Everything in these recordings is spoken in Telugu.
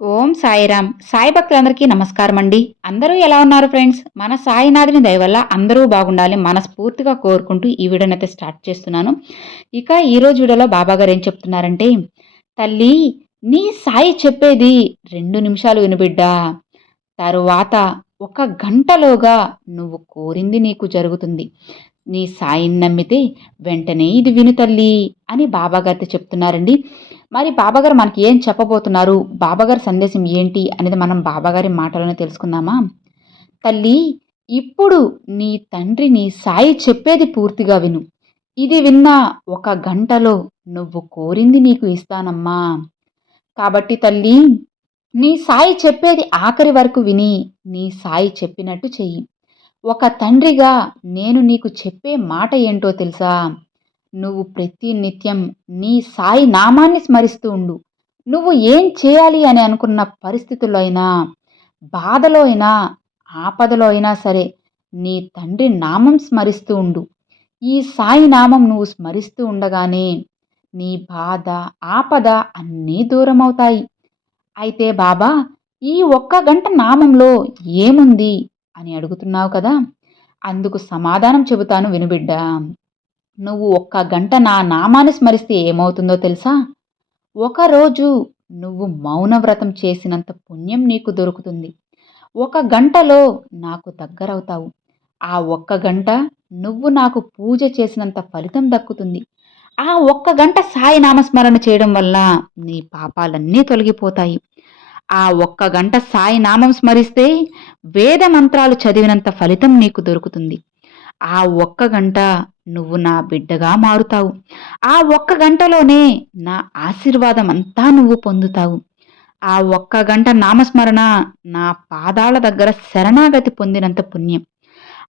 ఓం సాయిరామ్ సాయి భక్తులందరికీ నమస్కారం అండి అందరూ ఎలా ఉన్నారు ఫ్రెండ్స్? మన సాయినాథుని దయవల్ల అందరూ బాగుండాలి మనస్ఫూర్తిగా కోరుకుంటూ ఈ వీడియోని అయితే స్టార్ట్ చేస్తున్నాను. ఇక ఈరోజు వీడియోలో బాబా గారు ఏం చెప్తున్నారంటే తల్లి నీ సాయి చెప్పేది రెండు నిమిషాలు వినిబిడ్డా తరువాత ఒక గంటలోగా నువ్వు కోరింది నీకు జరుగుతుంది. నీ సాయిని నమ్మితే వెంటనే ఇది విను తల్లి అని బాబాగారితో చెప్తున్నారండి. మరి బాబాగారు మనకి ఏం చెప్పబోతున్నారు? బాబాగారి సందేశం ఏంటి అనేది మనం బాబాగారి మాటలను తెలుసుకుందామా? తల్లి ఇప్పుడు నీ తండ్రిని సాయి చెప్పేది పూర్తిగా విను. ఇది విన్న ఒక గంటలో నువ్వు కోరింది నీకు ఇస్తానమ్మా. కాబట్టి తల్లి నీ సాయి చెప్పేది ఆఖరి వరకు విని నీ సాయి చెప్పినట్టు చెయ్యి. ఒక తండ్రిగా నేను నీకు చెప్పే మాట ఏంటో తెలుసా? నువ్వు ప్రతి నిత్యం నీ సాయి నామాన్ని స్మరిస్తూ ఉండు. నువ్వు ఏం చేయాలి అని అనుకున్న పరిస్థితుల్లో అయినా బాధలో అయినా ఆపదలో అయినా సరే నీ తండ్రి నామం స్మరిస్తూ ఉండు. ఈ సాయి నామం నువ్వు స్మరిస్తూ ఉండగానే నీ బాధ ఆపద అన్నీ దూరం అవుతాయి అయితే బాబా ఈ ఒక్క గంట నామంలో ఏముంది అని అడుగుతున్నావు కదా? అందుకు సమాధానం చెబుతాను వినుబిడ్డా. నువ్వు ఒక్క గంట నా నామాన్ని స్మరిస్తే ఏమవుతుందో తెలుసా? ఒకరోజు నువ్వు మౌనవ్రతం చేసినంత పుణ్యం నీకు దొరుకుతుంది. ఒక గంటలో నాకు దగ్గరవుతావు. ఆ ఒక్క గంట నువ్వు నాకు పూజ చేసినంత ఫలితం దక్కుతుంది. ఆ ఒక్క గంట సాయి నామస్మరణ చేయడం వల్ల నీ పాపాలన్నీ తొలగిపోతాయి. ఆ ఒక్క గంట సాయి నామం స్మరిస్తే వేద మంత్రాలు చదివినంత ఫలితం నీకు దొరుకుతుంది. ఆ ఒక్క గంట నువ్వు నా బిడ్డగా మారుతావు. ఆ ఒక్క గంటలోనే నా ఆశీర్వాదం అంతా నువ్వు పొందుతావు. ఆ ఒక్క గంట నామస్మరణ నా పాదాల దగ్గర శరణాగతి పొందినంత పుణ్యం.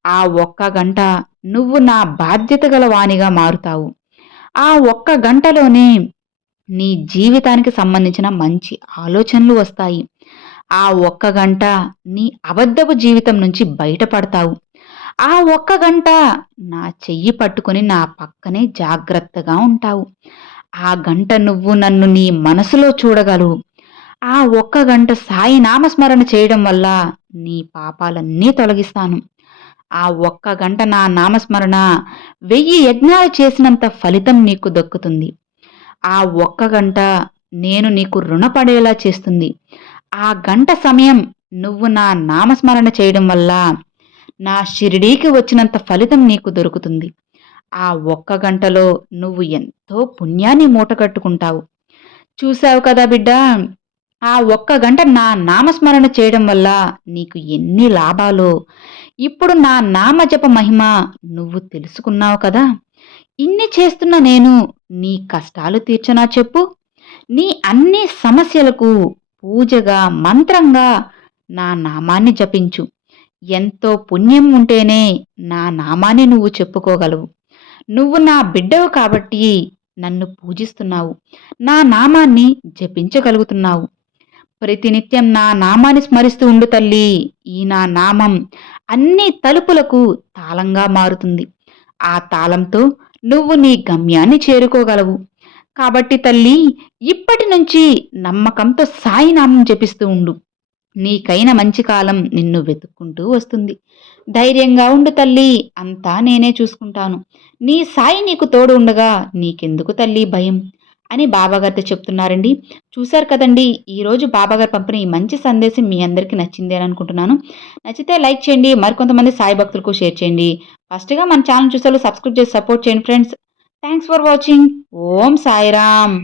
ఆ ఒక్క గంట నువ్వు నా బాధ్యత గల వాణిగా మారుతావు. ఆ ఒక్క గంటలోనే నీ జీవితానికి సంబంధించిన మంచి ఆలోచనలు వస్తాయి. ఆ ఒక్క గంట నీ అబద్ధపు జీవితం నుంచి బయటపడతావు. ఆ ఒక్క గంట నా చెయ్యి పట్టుకుని నా పక్కనే జాగ్రత్తగా ఉంటావు. ఆ గంట నువ్వు నన్ను నీ మనసులో చూడగలవు. ఆ ఒక్క గంట సాయి నామస్మరణ చేయడం వల్ల నీ పాపాలన్నీ తొలగిస్తాను. ఆ ఒక్క గంట నా నామస్మరణ వెయ్యి యజ్ఞాలు చేసినంత ఫలితం నీకు దక్కుతుంది. ఆ ఒక్క గంట నేను నీకు రుణపడేలా చేస్తుంది. ఆ గంట సమయం నువ్వు నా నామస్మరణ చేయడం వల్ల నా షిరిడీకి వచ్చినంత ఫలితం నీకు దొరుకుతుంది. ఆ ఒక్క గంటలో నువ్వు ఎంతో పుణ్యాన్ని మూటగట్టుకుంటావు చూశావు కదా బిడ్డ ఆ ఒక్క గంట నా నామస్మరణ చేయడం వల్ల నీకు ఎన్ని లాభాలో. ఇప్పుడు నా నామజప మహిమ నువ్వు తెలుసుకున్నావు కదా. ఇన్ని చేస్తున్న నేను నీ కష్టాలు తీర్చనా చెప్పు. నీ అన్ని సమస్యలకు పూజగా మంత్రంగా నా నామాన్ని జపించు. ఎంతో పుణ్యం ఉంటేనే నా నామాన్ని నువ్వు చెప్పుకోగలవు. నువ్వు నా బిడ్డవు కాబట్టి నన్ను పూజిస్తున్నావు. నా నామాన్ని జపించగలుగుతున్నావు. ప్రతినిత్యం నా నామాన్ని స్మరిస్తూ ఉండు తల్లి. ఈ నా నామం అన్ని తలుపులకు తాళంగా మారుతుంది. ఆ తాళంతో నువ్వు నీ గమ్యాన్ని చేరుకోగలవు. కాబట్టి తల్లి ఇప్పటి నుంచి నమ్మకంతో సాయినామం జపిస్తూ ఉండు. నీకైన మంచి కాలం నిన్ను వెతుక్కుంటూ వస్తుంది. ధైర్యంగా ఉండు తల్లి అంతా నేనే చూసుకుంటాను. నీ సాయి నీకు తోడు ఉండగా నీకెందుకు తల్లి భయం? అని బాబాగారితో చెప్తున్నారండి. చూశారు కదండి ఈరోజు బాబాగారు పంపిన ఈ మంచి సందేశం మీ అందరికీ నచ్చింది అని అనుకుంటున్నాను. నచ్చితే లైక్ చేయండి మరికొంతమంది సాయి భక్తులకు షేర్ చేయండి. ఫస్ట్గా మన ఛానల్ చూసారు సబ్స్క్రైబ్ చేసి సపోర్ట్ చేయండి friends. Thanks for watching. Om Sairam.